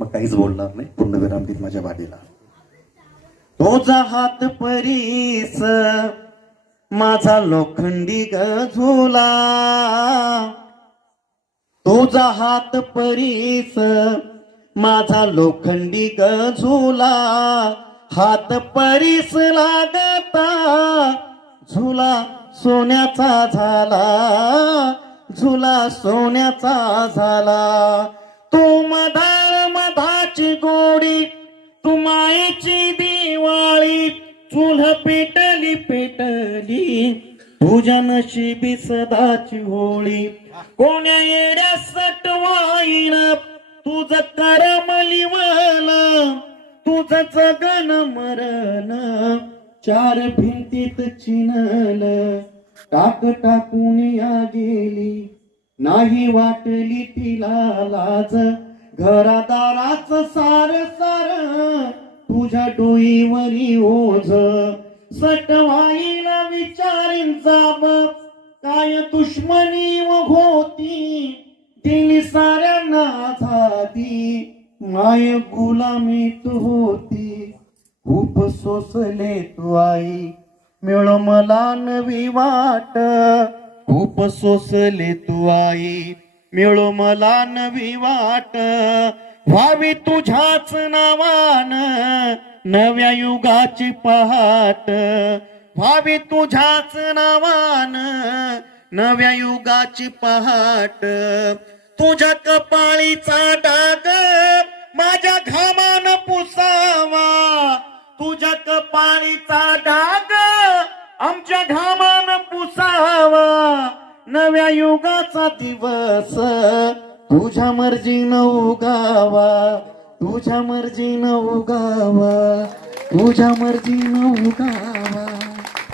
मग काहीच बोलणार नाही, पूर्णविराम देत माझ्या वाडीला. तुझा हात परीस माझा लोखंडी गझुला, तुझा हात परीस माझा लोखंडी गझुला, हात परीस लागता झुला सोन्याचा झाला, झुला सोन्याचा झाला. तू मधाची गोडी, तू मायेची दिवाळी, चुल पेटली पेटली तुझ्या नशिबी सदाची होळी. कोण्या येड्या सटवाईन तुझं करमलिवल, तुझं जगन मरण चार भिंतीत चिनल. टाक टाकून या गेली नाही वाटली तिला लाज, घरादाराच सार सार तुझ्या डोईवरी ओझ. सटवाईला विचारीन जाब काय दुश्मनी व होती, दिली साऱ्यांना आझादी माय गुलामीत होती. खूप सोसले तू आई मिळो मला नवी वाट, खूप सोसले तू आई मिळो मला नवी वाट. व्हावी तुझ्याच नावान नव्या युगाची पहाट, व्हावी तुझ्याच नावान नव्या युगाची पहाट. तुझ्या कपाळीचा डाग माझ्या घामान पुसावा, तुझ्या कपाळीचा डाग आमच्या घामान पुसावा. नव्या युगाचा दिवस तुझ्या मर्जीनं उगावा, तुझ्या मर्जीनं उगावा, तुझ्या मर्जीनं उगावा.